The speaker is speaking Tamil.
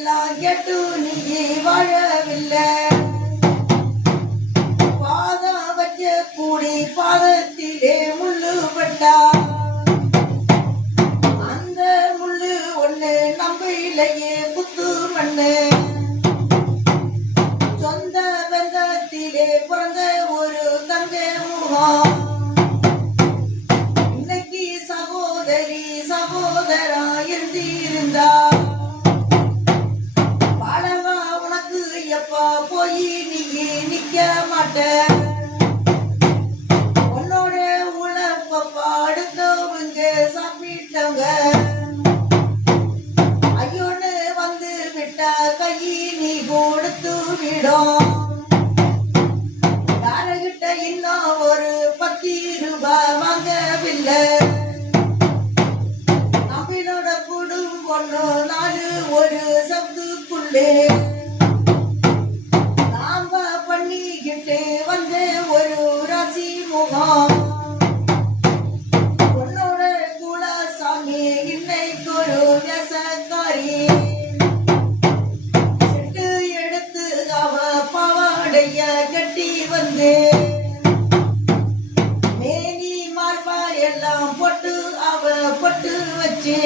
எல்லாம் கேட்டு நீ வாழவில்லை பாதம் வைக்க கூடி பாதத்திலே முள்ளு பட்டா அந்த முள்ளு ஒண்ணு நம்பிலையே குத்து மண்ணு சொந்த பந்தத்திலே பிறந்த ஒரு தங்க முகம் இன்னைக்கு சகோதரி சகோதரா இருந்திருந்தா வாழவா உனக்கு எப்பா போய் நீ நிக்க மாட்ட உன்னோட உழப்பப்பா அடுத்தவங்க சாப்பிட்டவங்க ஐயோன்னு வந்து விட்டா கை நீ கொடுத்து விடும் யாருகிட்ட இன்னும் ஒரு 10 ரூபாய் வாங்கவில்லை நம்மளோட குடும்பம் 4 ஒரு சப்துக்குள்ளே நாம பண்ணிக்கிட்டு வந்த ஒரு ராசி முகம் உன்னோட குலசாமி இன்னைக்கு ஒரு தேசக்காரி செட்டு எடுத்து அவ பாவாடைய கட்டி வந்து மேனி மார்பா எல்லாம் போட்டு அவ பொட்டு வச்சு